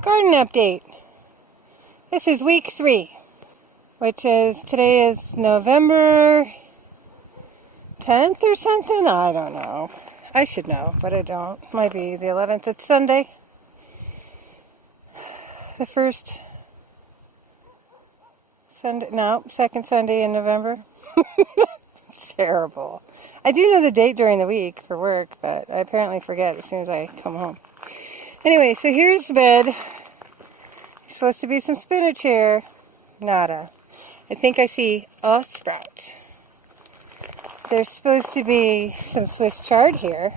Garden update. This is week 3, which is, today is November 10th or something? I don't know. I should know, but I don't. Might be the 11th. It's Sunday. The first Sunday, no, second Sunday in November. It's terrible. I do know the date during the week for work, but I apparently forget as soon as I come home. Anyway, so here's the bed. There's supposed to be some spinach here. Nada. I think I see a sprout. There's supposed to be some Swiss chard here.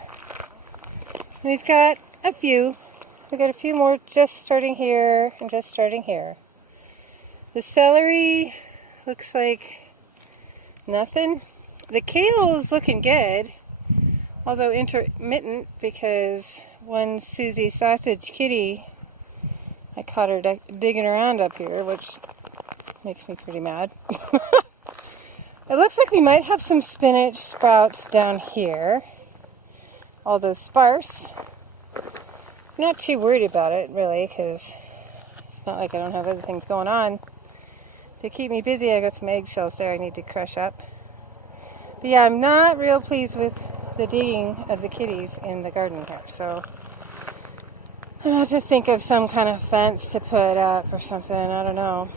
We've got a few. We've got a few more just starting here and just starting here. The celery looks like nothing. The kale is looking good, although intermittent, because one Susie Sausage Kitty, I caught her digging around up here, which makes me pretty mad. It looks like we might have some spinach sprouts down here, although sparse. I'm not too worried about it, really, because it's not like I don't have other things going on. To keep me busy, I got some eggshells there I need to crush up. But yeah, I'm not real pleased with the digging of the kitties in the garden here, so I might just think of some kind of fence to put up or something, I don't know.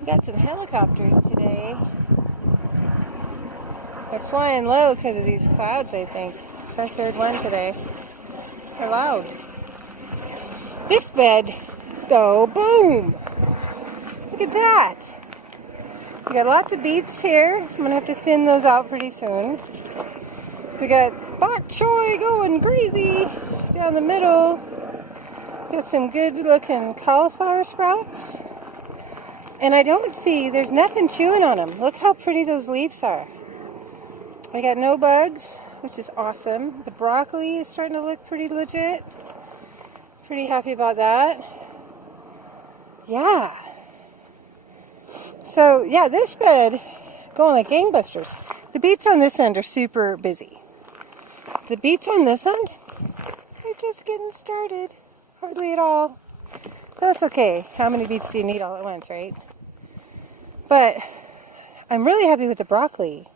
We got some helicopters today. They're flying low because of these clouds, I think. It's our third one today. They're loud. This bed, though, boom! Look at that! We got lots of beets here. I'm going to have to thin those out pretty soon. We got bok choy going crazy down the middle. Got some good looking cauliflower sprouts. And I don't see, there's nothing chewing on them. Look how pretty those leaves are. I got no bugs, which is awesome. The broccoli is starting to look pretty legit. Pretty happy about that. Yeah. So, yeah, this bed is going like gangbusters. The beets on this end are super busy. The beets on this end, they're just getting started. Hardly at all. That's okay. How many beets do you need all at once, right? But I'm really happy with the broccoli.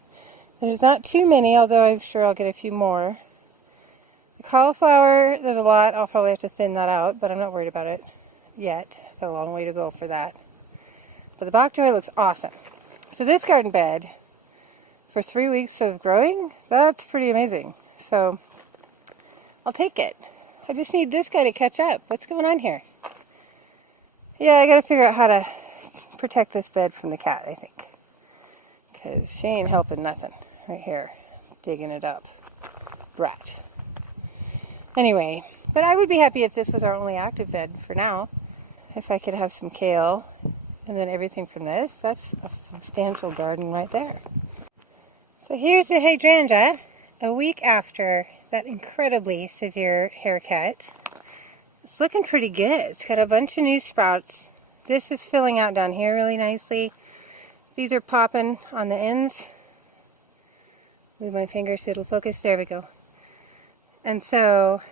There's not too many, although I'm sure I'll get a few more. The cauliflower, there's a lot. I'll probably have to thin that out, but I'm not worried about it yet. Got a long way to go for that. But the bok choy looks awesome. So this garden bed, for 3 weeks of growing, that's pretty amazing. So I'll take it. I just need this guy to catch up. What's going on here? Yeah, I gotta figure out how to protect this bed from the cat, I think. Because she ain't helping nothing. Right here, digging it up. Brat. Anyway, but I would be happy if this was our only active bed for now. If I could have some kale. And then everything from this, that's a substantial garden right there. So here's the hydrangea, a week after that incredibly severe haircut. It's looking pretty good. It's got a bunch of new sprouts. This is filling out down here really nicely. These are popping on the ends. Move my finger so it'll focus. There we go. And so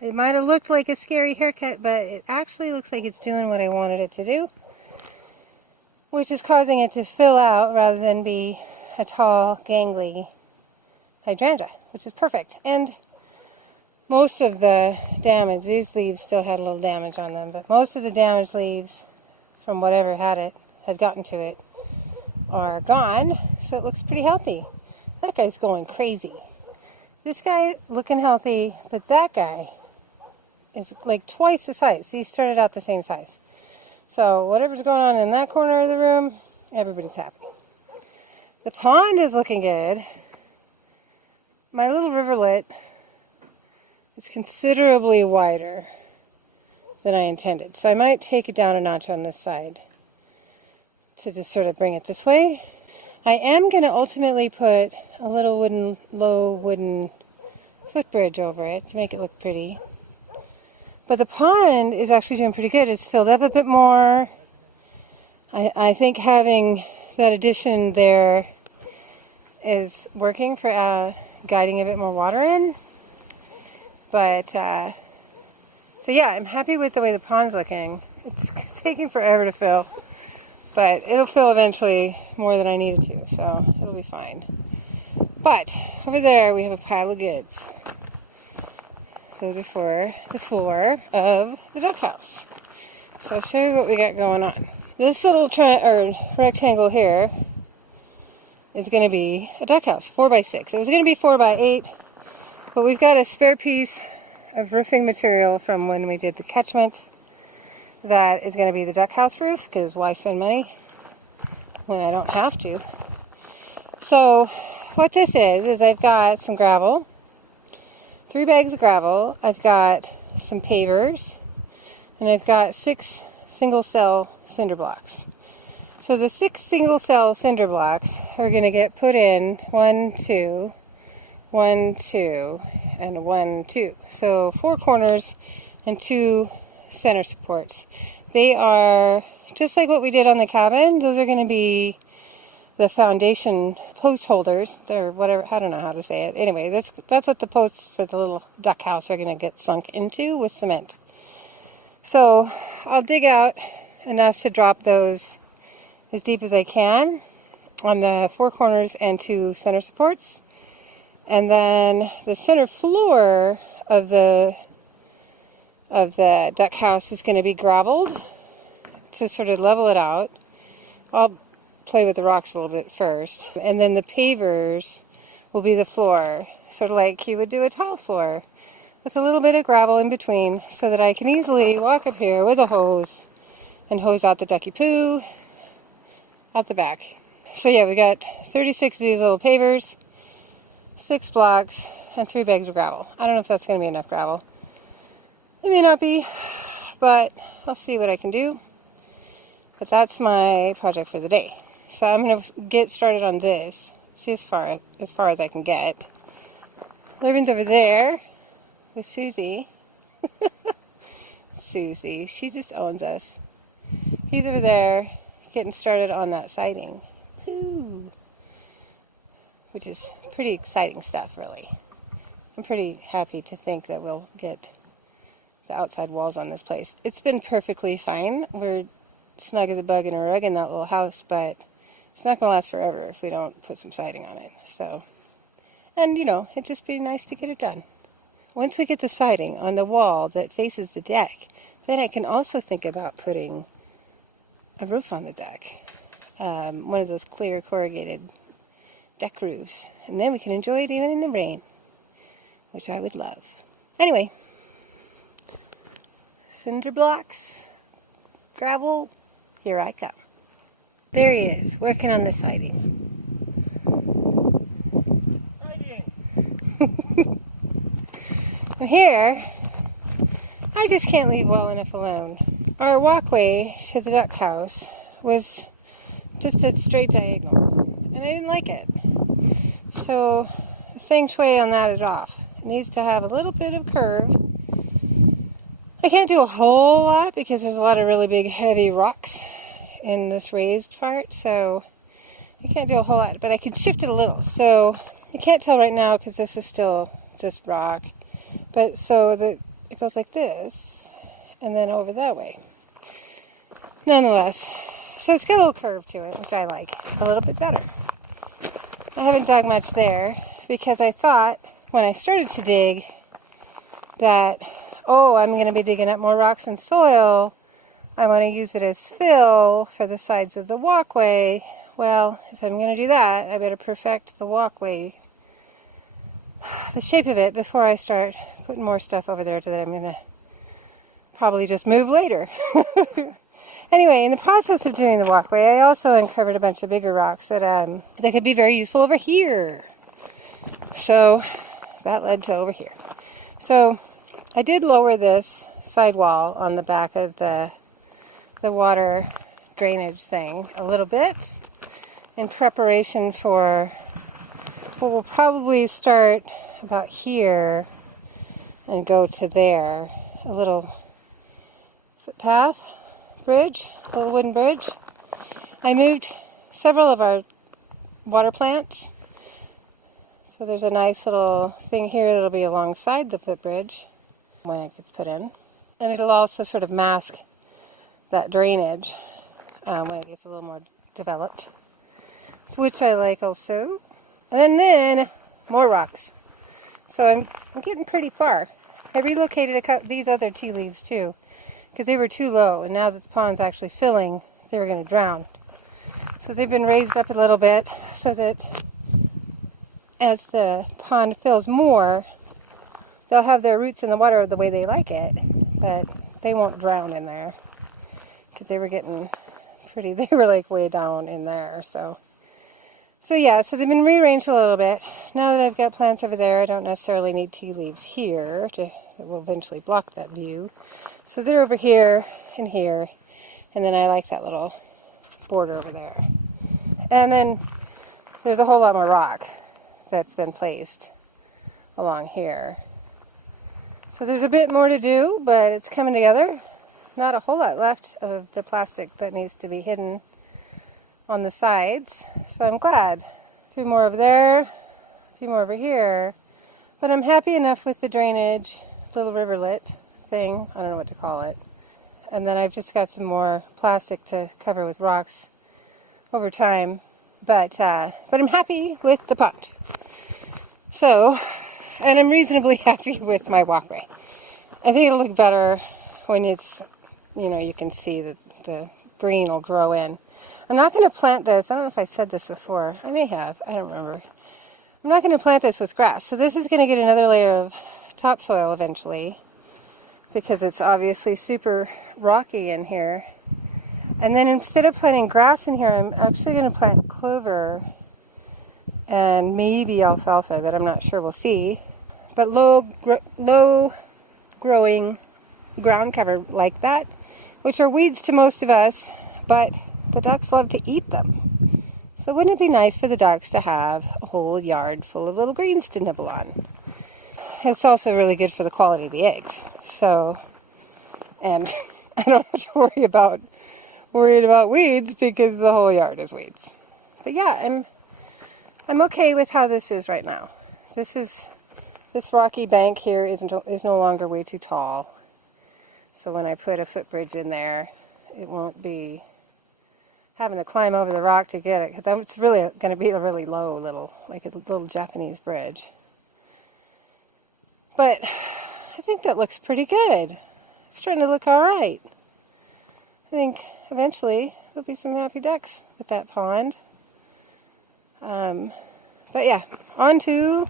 it might have looked like a scary haircut, but it actually looks like it's doing what I wanted it to do, which is causing it to fill out rather than be a tall, gangly hydrangea, which is perfect. And most of the damage, these leaves still had a little damage on them, but most of the damaged leaves from whatever had gotten to it, are gone, so it looks pretty healthy. That guy's going crazy. This guy looking healthy, but that guy is like twice the size. These started out the same size. So whatever's going on in that corner of the room, everybody's happy. The pond is looking good. My little rivulet is considerably wider than I intended. So I might take it down a notch on this side to just sort of bring it this way. I am going to ultimately put a little low wooden footbridge over it to make it look pretty. But the pond is actually doing pretty good. It's filled up a bit more. I think having that addition there is working for guiding a bit more water in. But So yeah, I'm happy with the way the pond's looking. It's taking forever to fill, but it'll fill eventually more than I need it to, so it'll be fine. But over there we have a pile of goods. Those are for the floor of the duck house. So I'll show you what we got going on. This little rectangle here is going to be a duck house, 4x6. It was going to be 4x8, but we've got a spare piece of roofing material from when we did the catchment that is going to be the duck house roof, because why spend money when I don't have to? So what this is I've got some gravel, 3 bags of gravel, I've got some pavers, and I've got 6 single-cell cinder blocks. So the 6 single-cell cinder blocks are going to get put in 1, 2, 1, 2, and 1, 2. So 4 corners and 2 center supports. They are just like what we did on the cabin. Those are going to be the foundation post holders. They're whatever, I don't know how to say it. Anyway, that's what the posts for the little duck house are going to get sunk into with cement. So I'll dig out enough to drop those as deep as I can on the 4 corners and 2 center supports. And then the center floor of the duck house is going to be gravelled to sort of level it out. I'll play with the rocks a little bit first. And then the pavers will be the floor, sort of like you would do a tile floor, with a little bit of gravel in between, so that I can easily walk up here with a hose and hose out the ducky poo out the back. So yeah, we got 36 of these little pavers, 6 blocks, and 3 bags of gravel. I don't know if that's going to be enough gravel. It may not be, but I'll see what I can do. But that's my project for the day. So I'm going to get started on this, see as far as I can get. Lurben's over there with Susie. Susie, she just owns us. He's over there getting started on that siding. Woo. Which is pretty exciting stuff, really. I'm pretty happy to think that we'll get the outside walls on this place. It's been perfectly fine. We're snug as a bug in a rug in that little house, but it's not going to last forever if we don't put some siding on it. So, and you know, it'd just be nice to get it done. Once we get the siding on the wall that faces the deck, then I can also think about putting a roof on the deck. One of those clear corrugated deck roofs. And then we can enjoy it even in the rain, which I would love. Anyway, cinder blocks, gravel, here I come. There he is, working on the siding. And here, I just can't leave well enough alone. Our walkway to the duck house was just a straight diagonal, and I didn't like it. So the feng shui on that is off. It needs to have a little bit of curve. I can't do a whole lot because there's a lot of really big heavy rocks in this raised part, so I can't do a whole lot, but I can shift it a little. So you can't tell right now because this is still just rock, but so that it goes like this and then over that way. Nonetheless, so it's got a little curve to it, which I like a little bit better. I haven't dug much there because I thought when I started to dig that, oh, I'm going to be digging up more rocks and soil. I want to use it as fill for the sides of the walkway. Well, if I'm going to do that, I better perfect the walkway, the shape of it, before I start putting more stuff over there that I'm going to probably just move later. Anyway, in the process of doing the walkway, I also uncovered a bunch of bigger rocks that could be very useful over here. So that led to over here. So I did lower this sidewall on the back of the water drainage thing a little bit in preparation for what will probably start about here and go to there. A little footpath, bridge, a little wooden bridge. I moved several of our water plants. So there's a nice little thing here that'll be alongside the footbridge when it gets put in. And it'll also sort of mask that drainage when it gets a little more developed, which I like also. And then more rocks. So I'm getting pretty far. I relocated these other tea leaves too, because they were too low, and now that the pond's actually filling, they were going to drown. So they've been raised up a little bit so that as the pond fills more, they'll have their roots in the water the way they like it, but they won't drown in there, because they were getting they were like way down in there. So yeah, so they've been rearranged a little bit. Now that I've got plants over there, I don't necessarily need tea leaves here. It will eventually block that view. So they're over here and here, and then I like that little border over there. And then there's a whole lot more rock that's been placed along here. So there's a bit more to do, but it's coming together. Not a whole lot left of the plastic that needs to be hidden on the sides, so I'm glad. A few more over there, a few more over here, but I'm happy enough with the drainage, little riverlet thing, I don't know what to call it. And then I've just got some more plastic to cover with rocks over time, but I'm happy with the pond. So, and I'm reasonably happy with my walkway. I think it'll look better when it's, you can see that the green will grow in. I'm not going to plant this. I don't know if I said this before. I may have. I don't remember. I'm not going to plant this with grass. So this is going to get another layer of topsoil eventually, because it's obviously super rocky in here. And then instead of planting grass in here, I'm actually going to plant clover and maybe alfalfa, but I'm not sure. We'll see. But low growing ground cover like that, which are weeds to most of us, but the ducks love to eat them. So wouldn't it be nice for the ducks to have a whole yard full of little greens to nibble on? It's also really good for the quality of the eggs. So, and I don't have to worried about weeds because the whole yard is weeds. But yeah, I'm okay with how this is right now. This rocky bank here is no longer way too tall. So when I put a footbridge in there, it won't be having to climb over the rock to get it, because it's really going to be a really low like a little Japanese bridge. But I think that looks pretty good. It's starting to look all right. I think eventually there'll be some happy ducks with that pond. But yeah, on to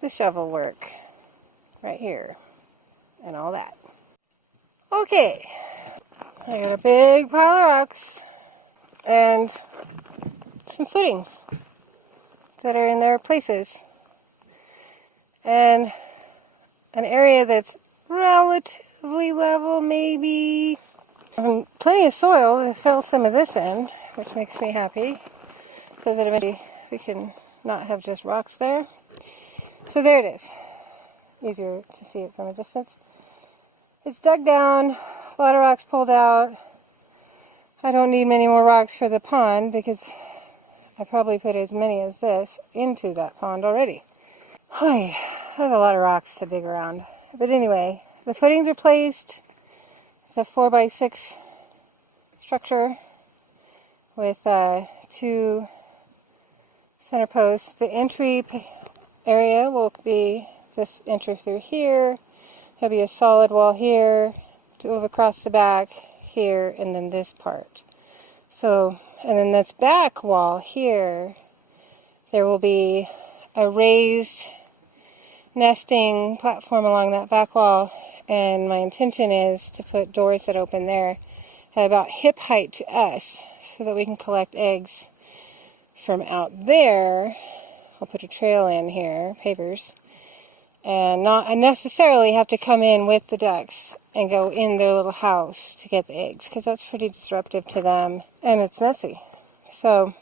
the shovel work right here and all that. Okay, I got a big pile of rocks and some footings that are in their places, and an area that's relatively level, maybe. Plenty of soil to fill some of this in, which makes me happy, so that eventually we can not have just rocks there. So there it is. Easier to see it from a distance. It's dug down, a lot of rocks pulled out. I don't need many more rocks for the pond because I probably put as many as this into that pond already. Hi, that's a lot of rocks to dig around. But anyway, the footings are placed. It's a 4x6 structure with 2 center posts. The entry area will be this entry through here. There'll be a solid wall here, to move across the back here, and then this part. So, and then this back wall here, there will be a raised nesting platform along that back wall, and my intention is to put doors that open there at about hip height to us, so that we can collect eggs from out there. I'll put a trail in here, pavers, and not necessarily have to come in with the ducks and go in their little house to get the eggs, because that's pretty disruptive to them and it's messy. So,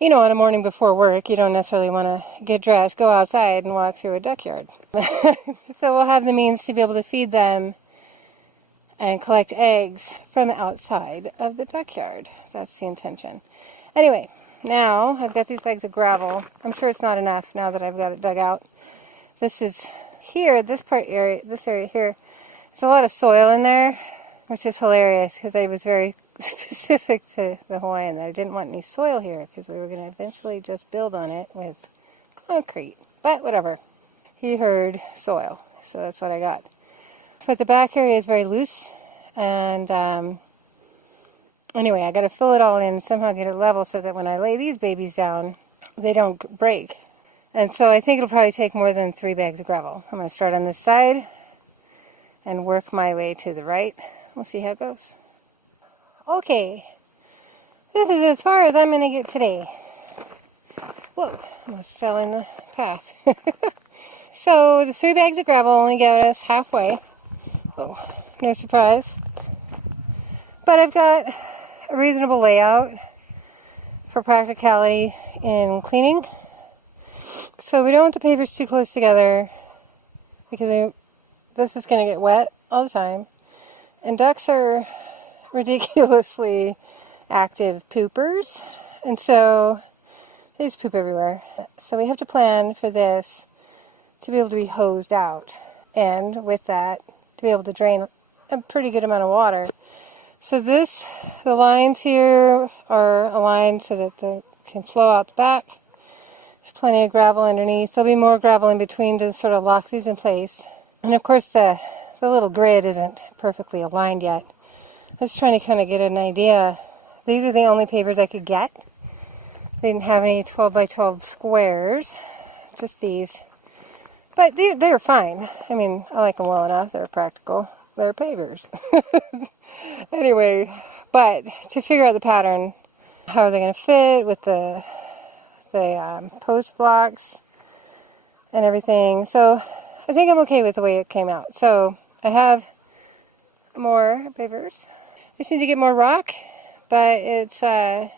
on a morning before work, you don't necessarily want to get dressed, go outside and walk through a duck yard. So we'll have the means to be able to feed them and collect eggs from outside of the duck yard. That's the intention. Anyway, now I've got these bags of gravel. I'm sure it's not enough now that I've got it dug out. This is here, this area here, There's a lot of soil in there, which is hilarious because I was very specific to the Hawaiian that I didn't want any soil here because we were going to eventually just build on it with concrete. But whatever. He heard soil, so that's what I got. But the back area is very loose, and anyway, I got to fill it all in and somehow get it level so that when I lay these babies down, they don't break. And so I think it'll probably take more than 3 bags of gravel. I'm going to start on this side and work my way to the right. We'll see how it goes. Okay, this is as far as I'm going to get today. Whoa, almost fell in the path. So the 3 bags of gravel only got us halfway. Oh, no surprise. But I've got a reasonable layout for practicality in cleaning. So we don't want the pavers too close together because this is going to get wet all the time. And ducks are ridiculously active poopers, and so they just poop everywhere. So we have to plan for this to be able to be hosed out, and with that to be able to drain a pretty good amount of water. So the lines here are aligned so that they can flow out the back. There's plenty of gravel underneath. There'll be more gravel in between to sort of lock these in place. And of course the little grid isn't perfectly aligned yet. I was trying to kind of get an idea. These are the only pavers I could get. They didn't have any 12 by 12 squares, just these. But they're fine. I mean, I like them well enough. They're practical. They're pavers. Anyway, but to figure out the pattern, how are they going to fit with the post blocks and everything. So I think I'm okay with the way it came out. So I have more pavers. I just need to get more rock, but it's late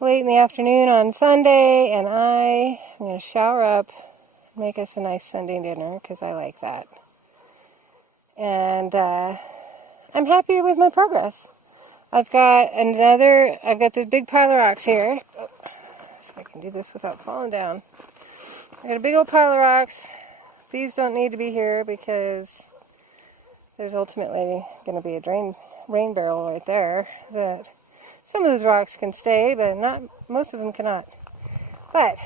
in the afternoon on Sunday, and I'm going to shower up and make us a nice Sunday dinner because I like that. And I'm happy with my progress. I've got this big pile of rocks here. Oh, so I can do this without falling down. I got a big old pile of rocks. These don't need to be here because there's ultimately going to be a rain barrel right there. That some of those rocks can stay, but most of them cannot. But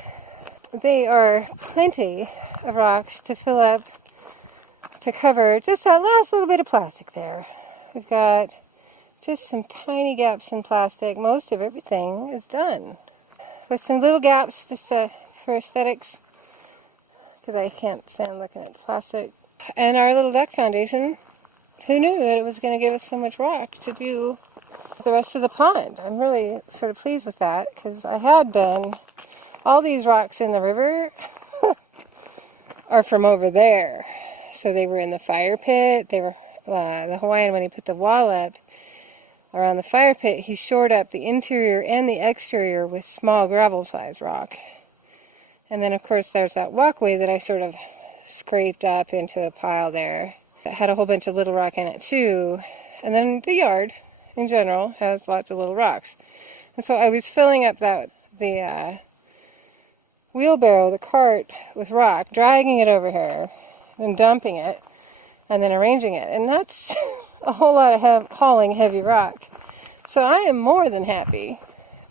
they are plenty of rocks to fill up, to cover just that last little bit of plastic there. We've got just some tiny gaps in plastic. Most of everything is done. With some little gaps just for aesthetics, because I can't stand looking at the plastic. And our little duck foundation, who knew that it was going to give us so much rock to do the rest of the pond? I'm really sort of pleased with that, because all these rocks in the river are from over there. So they were in the fire pit. They were, the Hawaiian, when he put the wall up around the fire pit, he shored up the interior and the exterior with small gravel-sized rock. And then, of course, there's that walkway that I sort of scraped up into a pile there. It had a whole bunch of little rock in it, too. And then the yard, in general, has lots of little rocks. And so I was filling up the wheelbarrow, the cart, with rock, dragging it over here, and dumping it, and then arranging it. And that's a whole lot of hauling heavy rock. So I am more than happy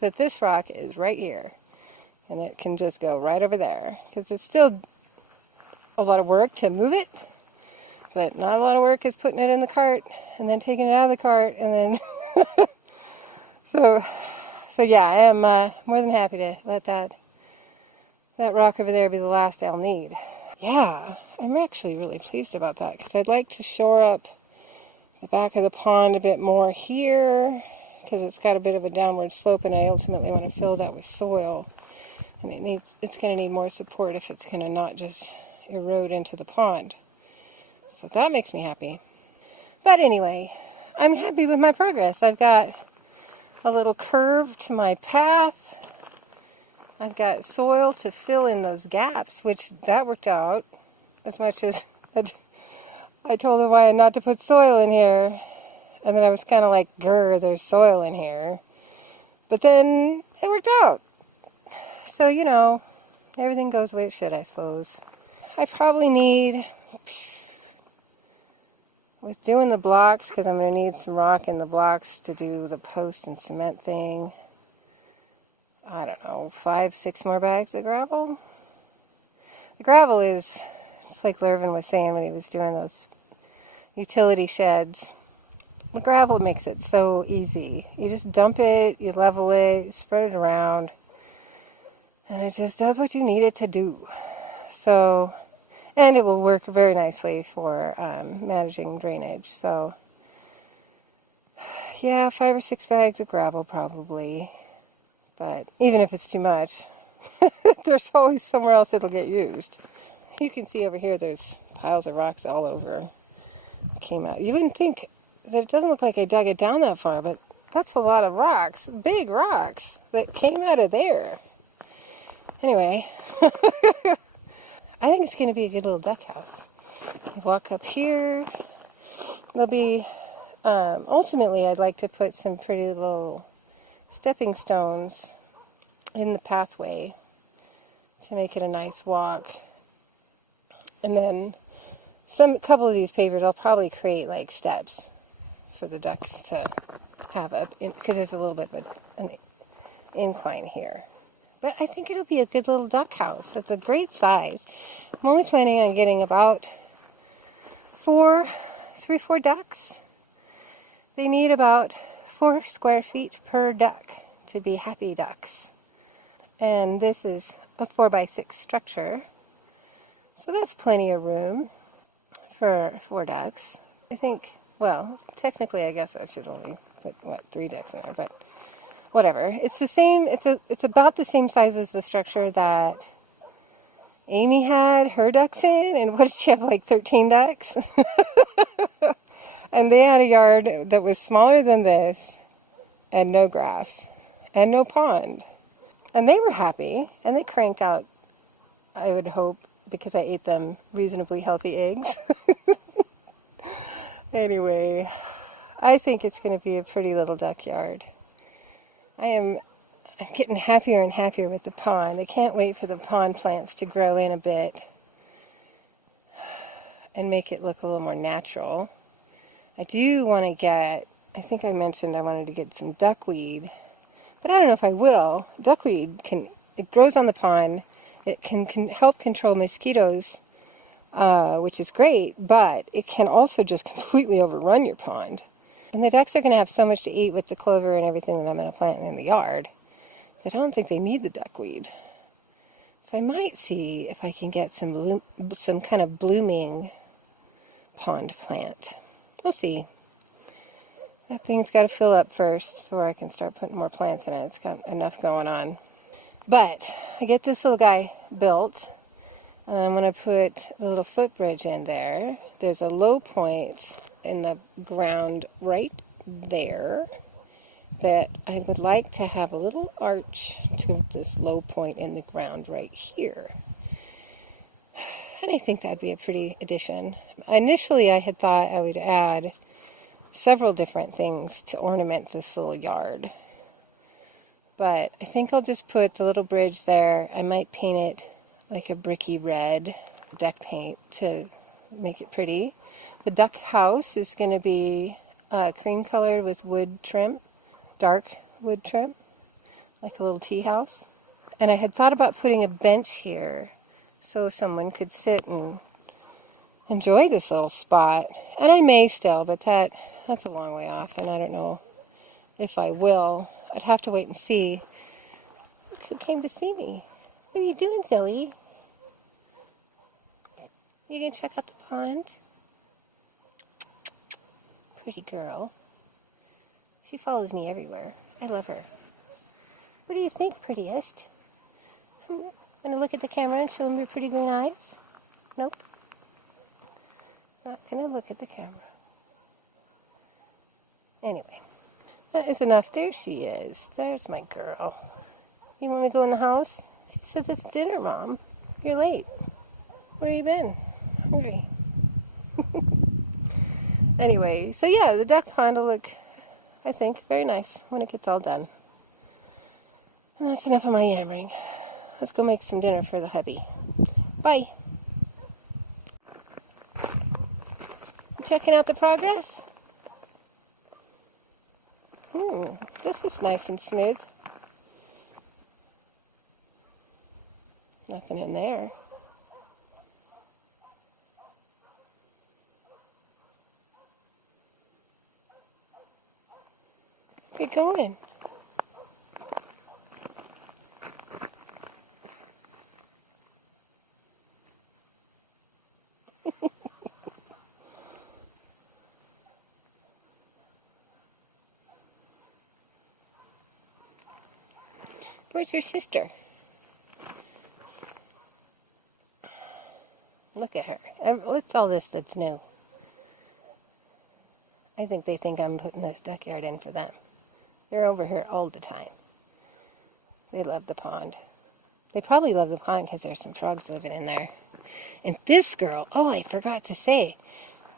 that this rock is right here. And it can just go right over there. Because it's still a lot of work to move it. But not a lot of work is putting it in the cart and then taking it out of the cart. And then so yeah, I am more than happy to let that rock over there be the last I'll need. Yeah, I'm actually really pleased about that. Because I'd like to shore up the back of the pond a bit more here. Because it's got a bit of a downward slope and I ultimately want to fill that with soil. And it's going to need more support if it's going to not just erode into the pond. So that makes me happy. But anyway, I'm happy with my progress. I've got a little curve to my path. I've got soil to fill in those gaps, which that worked out. As much as I told Hawaiian not to put soil in here. And then I was kind of like, grr, there's soil in here. But then it worked out. So, you know, everything goes the way it should, I suppose. I probably need with doing the blocks, because I'm going to need some rock in the blocks to do the post and cement thing, I don't know, 5-6 more bags of gravel. The gravel is, it's like Lervin was saying when he was doing those utility sheds. The gravel makes it so easy. You just dump it, you level it, you spread it around, and it just does what you need it to do. So, and it will work very nicely for managing drainage. So, yeah, 5 or 6 bags of gravel probably. But even if it's too much, there's always somewhere else it'll get used. You can see over here there's piles of rocks all over. Came out. You wouldn't think that it doesn't look like I dug it down that far, but that's a lot of rocks, big rocks that came out of there. Anyway, I think it's going to be a good little duck house. You walk up here. There'll be, ultimately I'd like to put some pretty little stepping stones in the pathway to make it a nice walk. And then a couple of these pavers I'll probably create like steps for the ducks to have up, because there's a little bit of an incline here. But I think it'll be a good little duck house. It's a great size. I'm only planning on getting about 3 or 4 ducks. They need about 4 square feet per duck to be happy ducks. And this is a 4x6 structure. So that's plenty of room for 4 ducks. I think, well, technically I guess I should only put, 3 ducks in there, but whatever. It's the same, it's about the same size as the structure that Amy had her ducks in, and what did she have, like 13 ducks? And they had a yard that was smaller than this, and no grass, and no pond. And they were happy, and they cranked out, I would hope, because I ate them, reasonably healthy eggs. Anyway, I think it's going to be a pretty little duck yard. I'm getting happier and happier with the pond. I can't wait for the pond plants to grow in a bit and make it look a little more natural. I do want to get, I think I mentioned I wanted to get some duckweed, but I don't know if I will. Duckweed it grows on the pond. It can help control mosquitoes, which is great, but it can also just completely overrun your pond. And the ducks are going to have so much to eat with the clover and everything that I'm going to plant in the yard that I don't think they need the duckweed. So I might see if I can get some kind of blooming pond plant. We'll see. That thing's got to fill up first before I can start putting more plants in it. It's got enough going on. But I get this little guy built, and I'm going to put the little footbridge in there. There's a low point in the ground right there that I would like to have a little arch to this low point in the ground right here. And I think that'd be a pretty addition. Initially, I had thought I would add several different things to ornament this little yard. But I think I'll just put the little bridge there. I might paint it like a bricky red deck paint to make it pretty. The duck house is going to be cream colored with wood trim, dark wood trim, like a little tea house. And I had thought about putting a bench here so someone could sit and enjoy this little spot. And I may still, but that's a long way off, and I don't know if I will. I'd have to wait and see. Look who came to see me. What are you doing, Zoe? You gonna check out the pond? Pretty girl. She follows me everywhere. I love her. What do you think, prettiest? Gonna look at the camera and show them your pretty green eyes? Nope. Not gonna look at the camera. Anyway, that is enough. There she is. There's my girl. You want me to go in the house? She says it's dinner, Mom. You're late. Where you been? Hungry. Anyway, so yeah, the duck pond will look, I think, very nice when it gets all done. And that's enough of my yammering. Let's go make some dinner for the hubby. Bye. checking out the progress? This is nice and smooth. Nothing in there. Get going. Where's your sister? Look at her. What's all this that's new? I think they think I'm putting this backyard in for them. They're over here all the time. They love the pond. They probably love the pond because there's some frogs living in there. And this girl, oh, I forgot to say,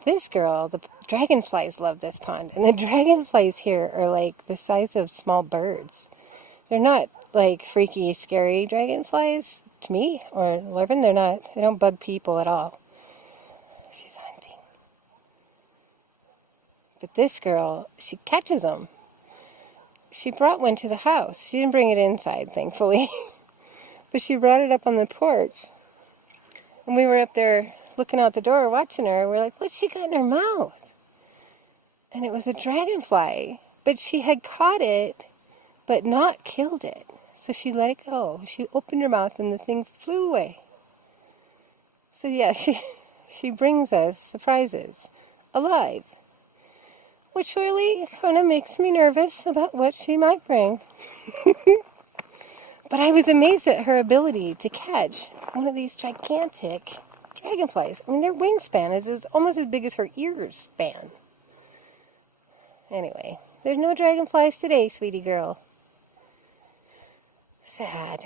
this girl, the dragonflies love this pond. And the dragonflies here are like the size of small birds. They're not like freaky, scary dragonflies to me or Lurven. They're not. They don't bug people at all. She's hunting. But this girl, she catches them. She brought one to the house. She didn't bring it inside, thankfully. But she brought it up on the porch. And we were up there looking out the door, watching her. We're like, what's she got in her mouth? And it was a dragonfly. But she had caught it, but not killed it. So she let it go. She opened her mouth and the thing flew away. So yeah, she brings us surprises. Alive. Which really kind of makes me nervous about what she might bring. But I was amazed at her ability to catch one of these gigantic dragonflies. I mean, their wingspan is almost as big as her ears span. Anyway, there's no dragonflies today, sweetie girl. Sad.